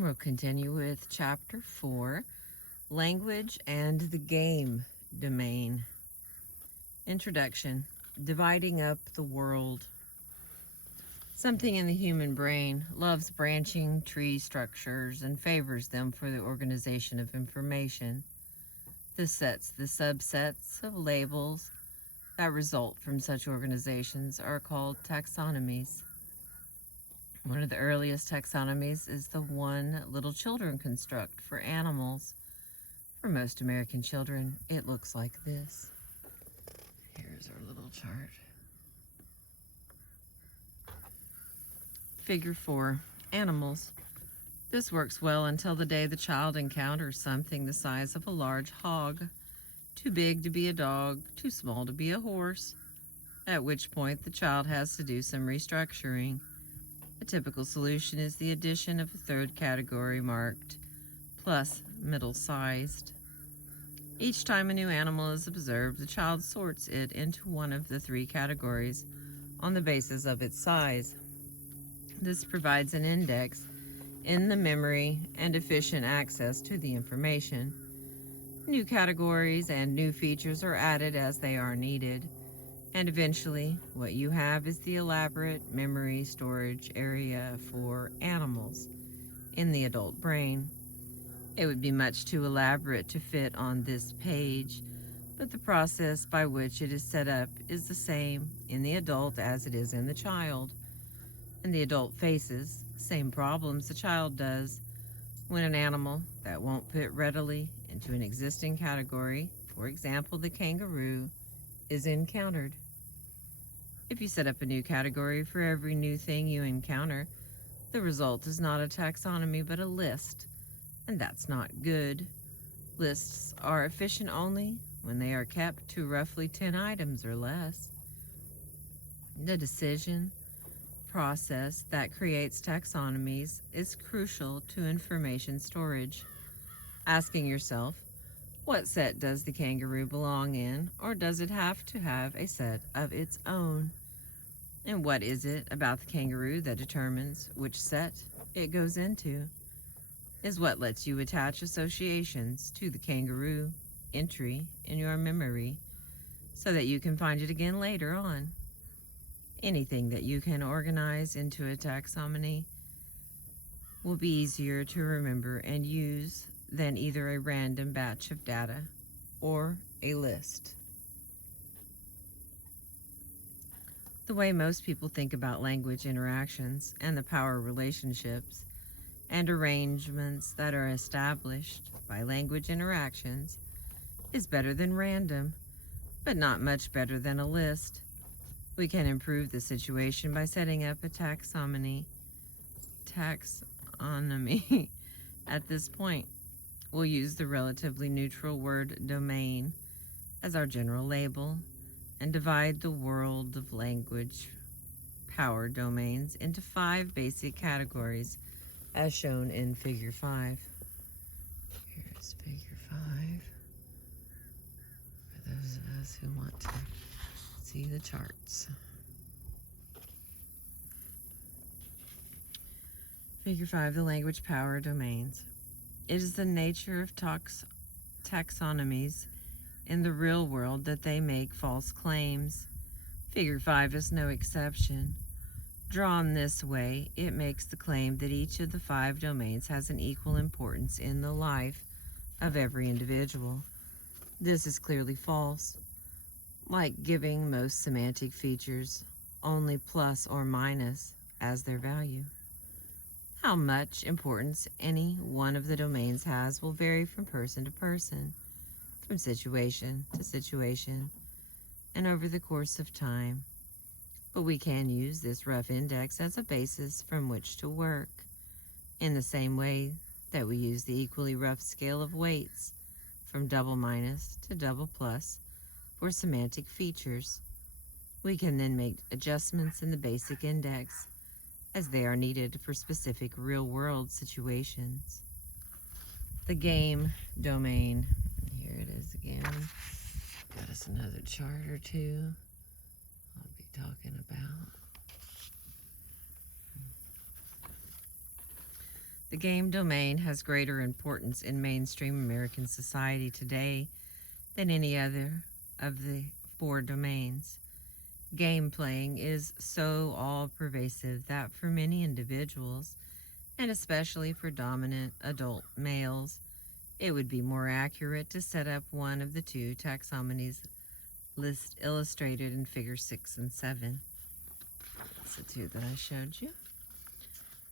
We'll continue with Chapter 4, Language and the Game Domain. Introduction. Dividing up the world. Something in the human brain loves branching tree structures and favors them for the organization of information. The sets, the subsets of labels that result from such organizations are called taxonomies. One of the earliest taxonomies is the one little children construct for animals. For most American children, it looks like this. Here's our little chart. Figure 4, animals. This works well until the day the child encounters something the size of a large hog, too big to be a dog, too small to be a horse, at which point the child has to do some restructuring. A typical solution is the addition of a third category marked plus middle-sized. Each time a new animal is observed, the child sorts it into one of the three categories on the basis of its size. This provides an index in the memory and efficient access to the information. New categories and new features are added as they are needed, and eventually what you have is the elaborate memory storage area for animals in the adult brain. It would be much too elaborate to fit on this page, but the process by which it is set up is the same in the adult as it is in the child. And the adult faces the same problems the child does when an animal that won't fit readily into an existing category, for example the kangaroo, is encountered. If you set up a new category for every new thing you encounter, the result is not a taxonomy but a list, and that's not good. Lists are efficient only when they are kept to roughly 10 items or less. The decision process that creates taxonomies is crucial to information storage. Asking yourself, what set does the kangaroo belong in, or does it have to have a set of its own? And what is it about the kangaroo that determines which set it goes into? Is what lets you attach associations to the kangaroo entry in your memory so that you can find it again later on. Anything that you can organize into a taxonomy will be easier to remember and use than either a random batch of data or a list. The way most people think about language interactions and the power relationships and arrangements that are established by language interactions is better than random, but not much better than a list. We can improve the situation by setting up a taxonomy. At this point, we'll use the relatively neutral word domain as our general label and divide the world of language power domains into 5 basic categories as shown in Figure 5. Here's Figure 5 for those of us who want to see the charts. Figure 5, the language power domains. It is the nature of taxonomies in the real world that they make false claims. Figure 5 is no exception. Drawn this way, it makes the claim that each of the 5 domains has an equal importance in the life of every individual. This is clearly false. Like giving most semantic features only plus or minus as their value. How much importance any one of the domains has will vary from person to person, from situation to situation, and over the course of time. But we can use this rough index as a basis from which to work, in the same way that we use the equally rough scale of weights from double minus to double plus for semantic features. We can then make adjustments in the basic index as they are needed for specific real-world situations. The game domain. Here it is again. Got us another chart or two I'll be talking about. The game domain has greater importance in mainstream American society today than any other of the four domains. Game playing is so all pervasive that for many individuals, and especially for dominant adult males, it would be more accurate to set up one of the two taxonomies list illustrated in figure 6 and 7. That's the two that I showed you.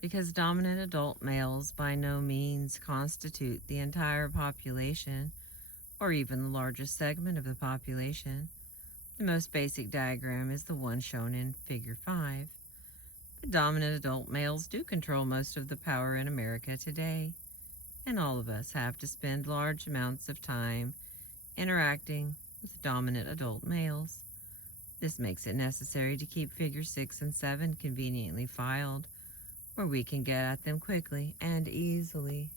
Because dominant adult males by no means constitute the entire population, or even the largest segment of the population, the most basic diagram is the one shown in figure 5. But dominant adult males do control most of the power in America today, and all of us have to spend large amounts of time interacting with dominant adult males. This makes it necessary to keep figure 6 and 7 conveniently filed, where we can get at them quickly and easily.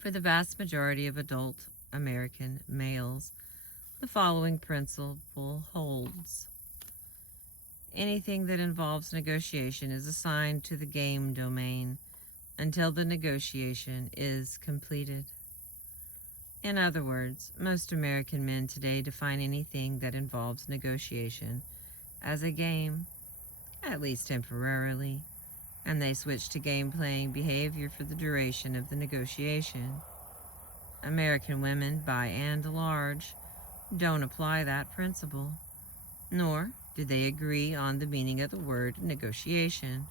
For the vast majority of adult American males, the following principle holds. Anything that involves negotiation is assigned to the game domain until the negotiation is completed. In other words, most American men today define anything that involves negotiation as a game, at least temporarily, and they switch to game-playing behavior for the duration of the negotiation. American women, by and large, don't apply that principle, nor do they agree on the meaning of the word negotiation.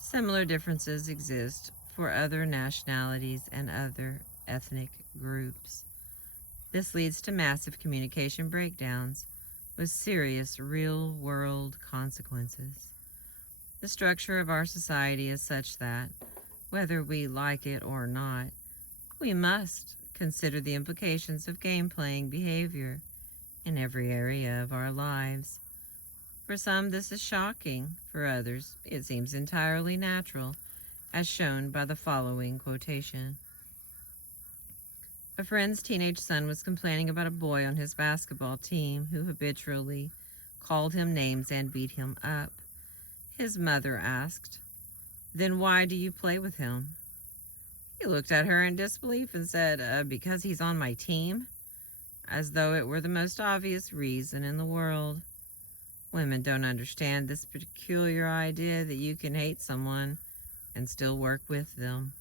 Similar differences exist for other nationalities and other ethnic groups. This leads to massive communication breakdowns with serious real-world consequences. The structure of our society is such that, whether we like it or not, we must consider the implications of game-playing behavior in every area of our lives. For some, this is shocking. For others, it seems entirely natural, as shown by the following quotation. A friend's teenage son was complaining about a boy on his basketball team who habitually called him names and beat him up. His mother asked, "Then why do you play with him?" He looked at her in disbelief and said, "Because he's on my team," as though it were the most obvious reason in the world. Women don't understand this peculiar idea that you can hate someone and still work with them.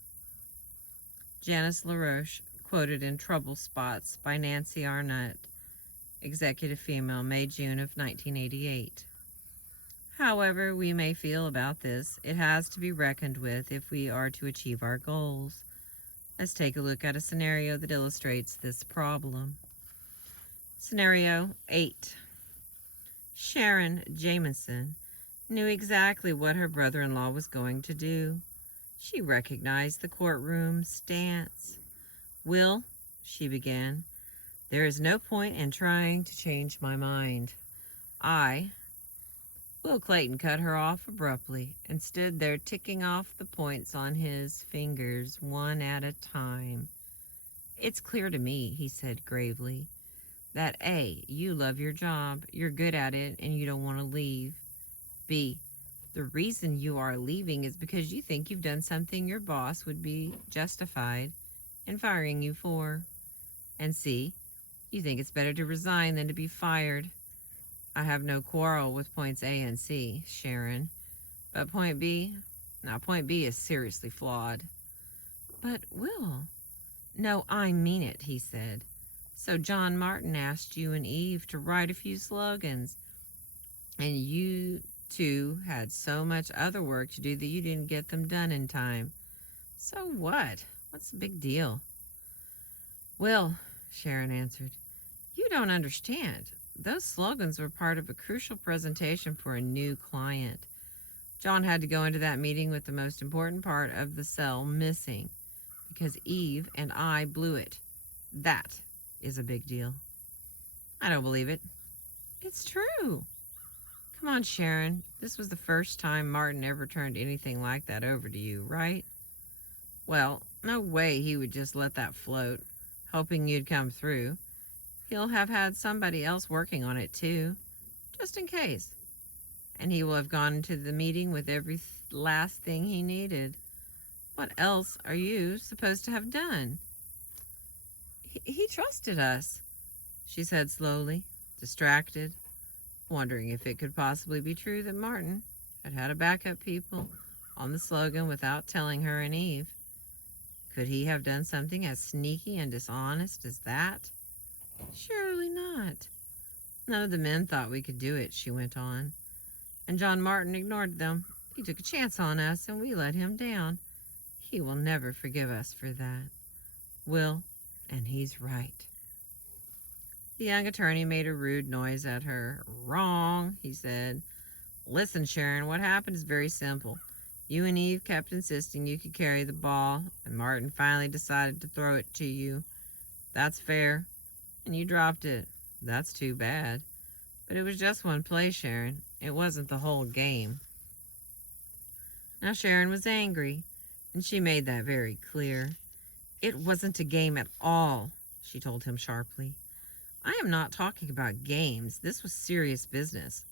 Janice LaRoche, quoted in Trouble Spots by Nancy Arnott, executive female, May-June of 1988. However we may feel about this, it has to be reckoned with if we are to achieve our goals. Let's take a look at a scenario that illustrates this problem. Scenario 8. Sharon Jamison knew exactly what her brother-in-law was going to do. She recognized the courtroom stance. "Will," she began, "there is no point in trying to change my mind. Will Clayton cut her off abruptly and stood there ticking off the points on his fingers one at a time. "It's clear to me," he said gravely, "that A, you love your job, you're good at it, and you don't want to leave. B, the reason you are leaving is because you think you've done something your boss would be justified in firing you for. And C, you think it's better to resign than to be fired. I have no quarrel with points A and C, Sharon, but point B is seriously flawed." "But, Will—" "No, I mean it," he said. "So John Martin asked you and Eve to write a few slogans, and you two had so much other work to do that you didn't get them done in time. So what? What's the big deal?" "Will," Sharon answered, "you don't understand. Those slogans were part of a crucial presentation for a new client. John had to go into that meeting with the most important part of the sell missing, because Eve and I blew it. That is a big deal." "I don't believe it." "It's true." "Come on, Sharon. This was the first time Martin ever turned anything like that over to you, right?" "Well, no way he would just let that float, hoping you'd come through. He'll have had somebody else working on it too, just in case. And he will have gone into the meeting with every last thing he needed. What else are you supposed to have done? He trusted us, she said slowly, distracted, wondering if it could possibly be true that Martin had had a backup people on the slogan without telling her and Eve. Could he have done something as sneaky and dishonest as that? Surely not. None of the men thought we could do it, she went on. And John Martin ignored them. He took a chance on us and we let him down. He will never forgive us for that. Will, and he's right. The young attorney made a rude noise at her. Wrong, he said. Listen, Sharon, what happened is very simple. You and Eve kept insisting you could carry the ball, and Martin finally decided to throw it to you. That's fair. And you dropped it. That's too bad. But it was just one play, Sharon. It wasn't the whole game. Now Sharon was angry, and she made that very clear. It wasn't a game at all, she told him sharply. I am not talking about games. This was serious business.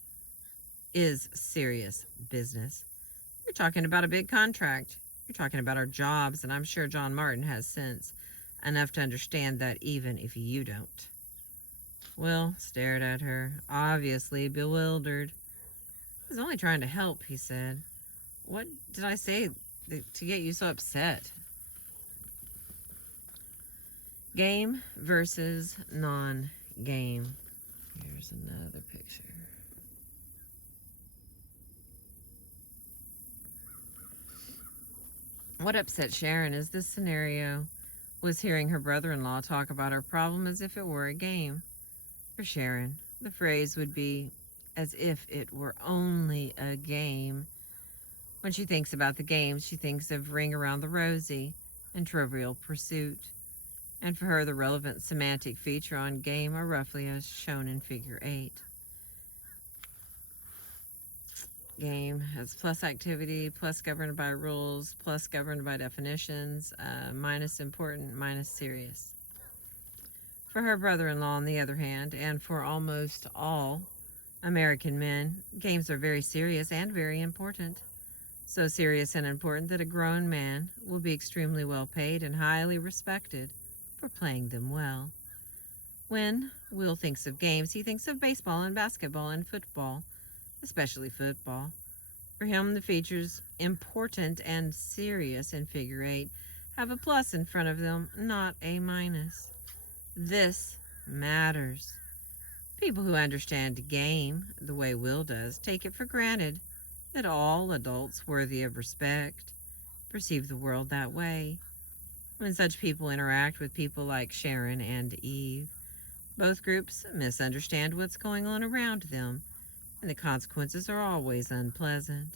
Is serious business. You're talking about a big contract. You're talking about our jobs, and I'm sure John Martin has sense enough to understand that even if you don't. Will stared at her, obviously bewildered. I was only trying to help, he said. What did I say to get you so upset? Game versus non-game. Here's another picture. What upset Sharon is this scenario was hearing her brother-in-law talk about her problem as if it were a game. For Sharon, the phrase would be as if it were only a game. When she thinks about the games, she thinks of Ring Around the Rosie and Trivial Pursuit. And for her, the relevant semantic feature on game are roughly as shown in Figure 8. Game has plus activity, plus governed by rules, plus governed by definitions, minus important, minus serious. For her brother-in-law, on the other hand, and for almost all American men, games are very serious and very important. So serious and important that a grown man will be extremely well paid and highly respected for playing them well. When Will thinks of games, he thinks of baseball and basketball and football, especially football. For him, the features important and serious in Figure 8 have a plus in front of them, not a minus. This matters. People who understand a game the way Will does take it for granted that all adults worthy of respect perceive the world that way. When such people interact with people like Sharon and Eve, both groups misunderstand what's going on around them, and the consequences are always unpleasant.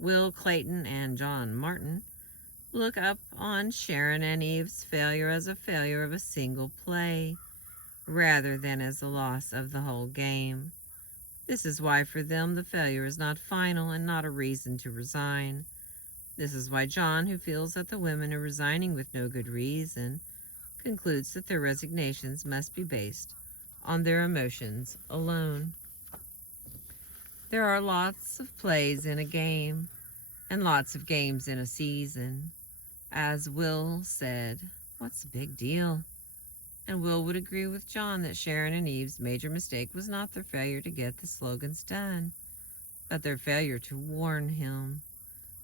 Will Clayton and John Martin look up on Sharon and Eve's failure as a failure of a single play, rather than as the loss of the whole game. This is why for them the failure is not final and not a reason to resign. This is why John, who feels that the women are resigning with no good reason, concludes that their resignations must be based on their emotions alone. There are lots of plays in a game, and lots of games in a season. As Will said, what's the big deal? And Will would agree with John that Sharon and Eve's major mistake was not their failure to get the slogans done, but their failure to warn him.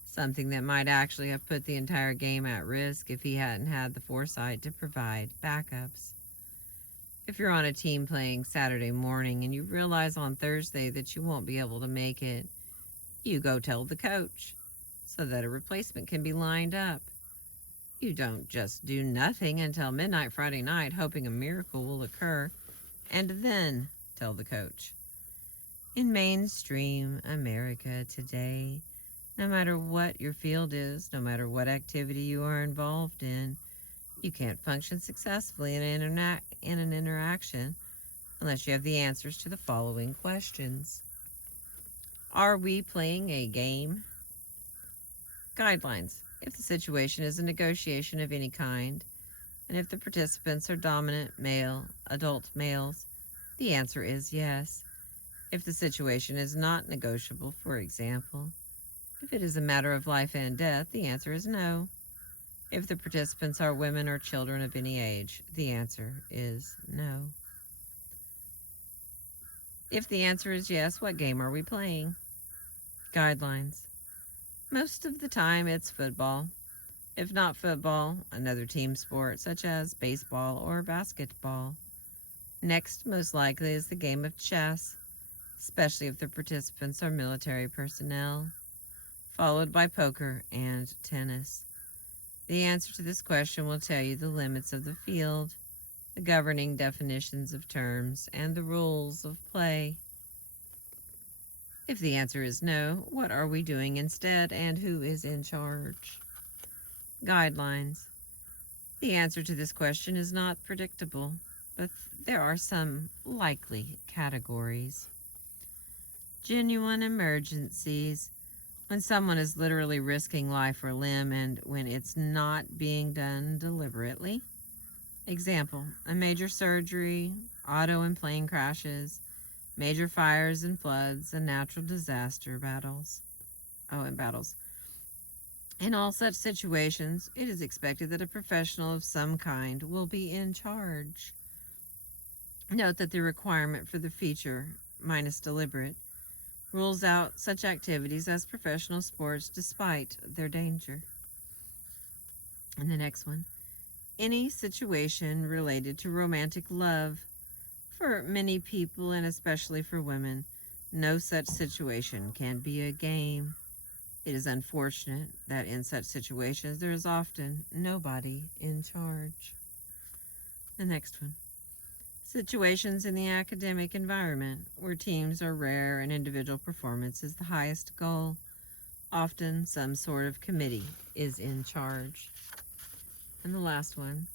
Something that might actually have put the entire game at risk if he hadn't had the foresight to provide backups. If you're on a team playing Saturday morning and you realize on Thursday that you won't be able to make it, you go tell the coach so that a replacement can be lined up. You don't just do nothing until midnight Friday night hoping a miracle will occur and then tell the coach. In mainstream America today, no matter what your field is, no matter what activity you are involved in, you can't function successfully in an interaction unless you have the answers to the following questions. Are we playing a game? Guidelines. If the situation is a negotiation of any kind, and if the participants are dominant male, adult males, the answer is yes. If the situation is not negotiable, for example, If it is a matter of life and death, the answer is no. If the participants are women or children of any age, the answer is no. If the answer is yes, what game are we playing? Guidelines. Most of the time it's football. If not football, another team sport such as baseball or basketball. Next, most likely, is the game of chess, especially if the participants are military personnel, followed by poker and tennis. The answer to this question will tell you the limits of the field, the governing definitions of terms, and the rules of play. If the answer is no, what are we doing instead and who is in charge? Guidelines. The answer to this question is not predictable, but there are some likely categories. Genuine emergencies. When someone is literally risking life or limb and when it's not being done deliberately. Example, a major surgery, auto and plane crashes, major fires and floods, and natural disaster battles. In all such situations, it is expected that a professional of some kind will be in charge. Note that the requirement for the feature, minus deliberate, rules out such activities as professional sports despite their danger. And the next one, any situation related to romantic love. For many people, and especially for women, no such situation can be a game. It is unfortunate that in such situations there is often nobody in charge. The next one. Situations in the academic environment where teams are rare and individual performance is the highest goal. Often some sort of committee is in charge. And the last one.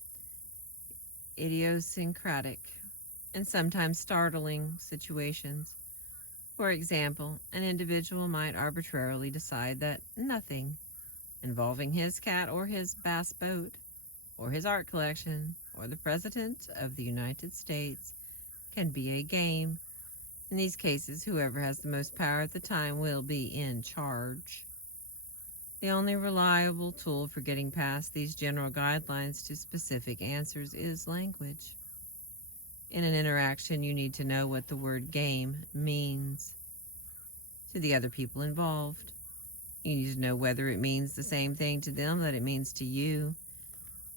Idiosyncratic and sometimes startling situations. For example, an individual might arbitrarily decide that nothing involving his cat or his bass boat or his art collection or the President of the United States can be a game. In these cases, whoever has the most power at the time will be in charge. The only reliable tool for getting past these general guidelines to specific answers is language. In an interaction, you need to know what the word game means to the other people involved. You need to know whether it means the same thing to them that it means to you.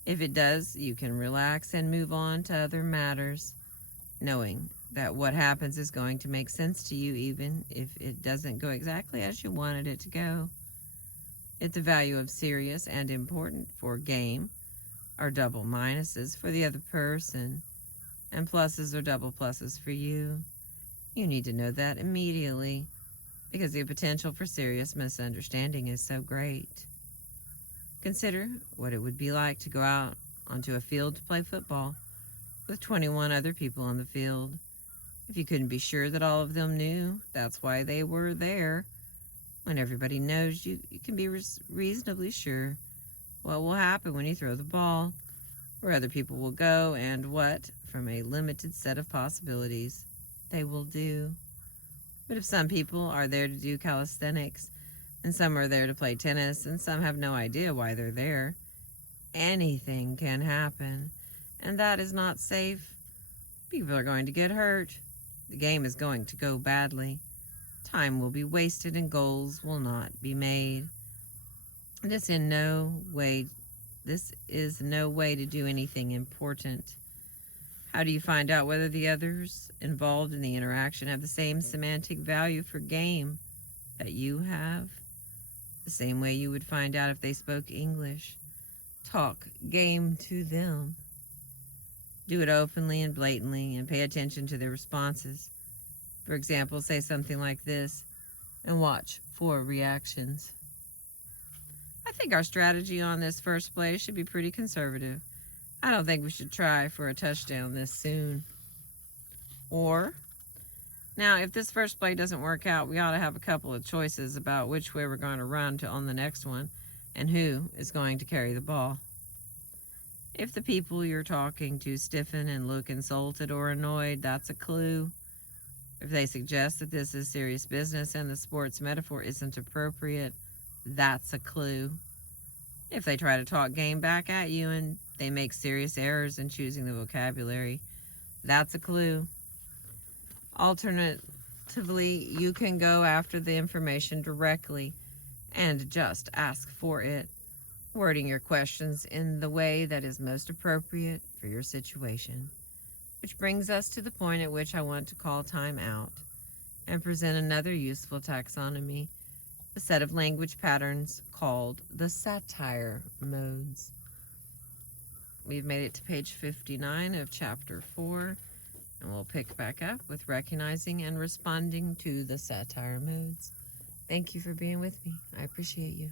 If it does, you can relax and move on to other matters, knowing that what happens is going to make sense to you even if it doesn't go exactly as you wanted it to go. If the value of serious and important for game are double minuses for the other person, and pluses or double pluses for you, you need to know that immediately because the potential for serious misunderstanding is so great. Consider what it would be like to go out onto a field to play football with 21 other people on the field. If you couldn't be sure that all of them knew that's why they were there, when everybody knows you can be reasonably sure what will happen when you throw the ball, where other people will go, and what, from a limited set of possibilities, they will do. But if some people are there to do calisthenics, and some are there to play tennis, and some have no idea why they're there, anything can happen, and that is not safe. People are going to get hurt. The game is going to go badly. Time will be wasted and goals will not be made. This is no way to do anything important. How do you find out whether the others involved in the interaction have the same semantic value for game that you have? The same way you would find out if they spoke English. Talk game to them. Do it openly and blatantly and pay attention to their responses. For example, say something like this and watch for reactions. I think our strategy on this first play should be pretty conservative. I don't think we should try for a touchdown this soon. Or, now if this first play doesn't work out, we ought to have a couple of choices about which way we're going to run on the next one and who is going to carry the ball. If the people you're talking to stiffen and look insulted or annoyed, that's a clue. If they suggest that this is serious business and the sports metaphor isn't appropriate, That's a clue. If they try to talk game back at you and they make serious errors in choosing the vocabulary, that's a clue. Alternatively, you can go after the information directly and just ask for it, wording your questions in the way that is most appropriate for your situation. Which brings us to the point at which I want to call time out and present another useful taxonomy, a set of language patterns called the satire modes. We've made it to page 59 of chapter 4, and we'll pick back up with recognizing and responding to the satire modes. Thank you for being with me. I appreciate you.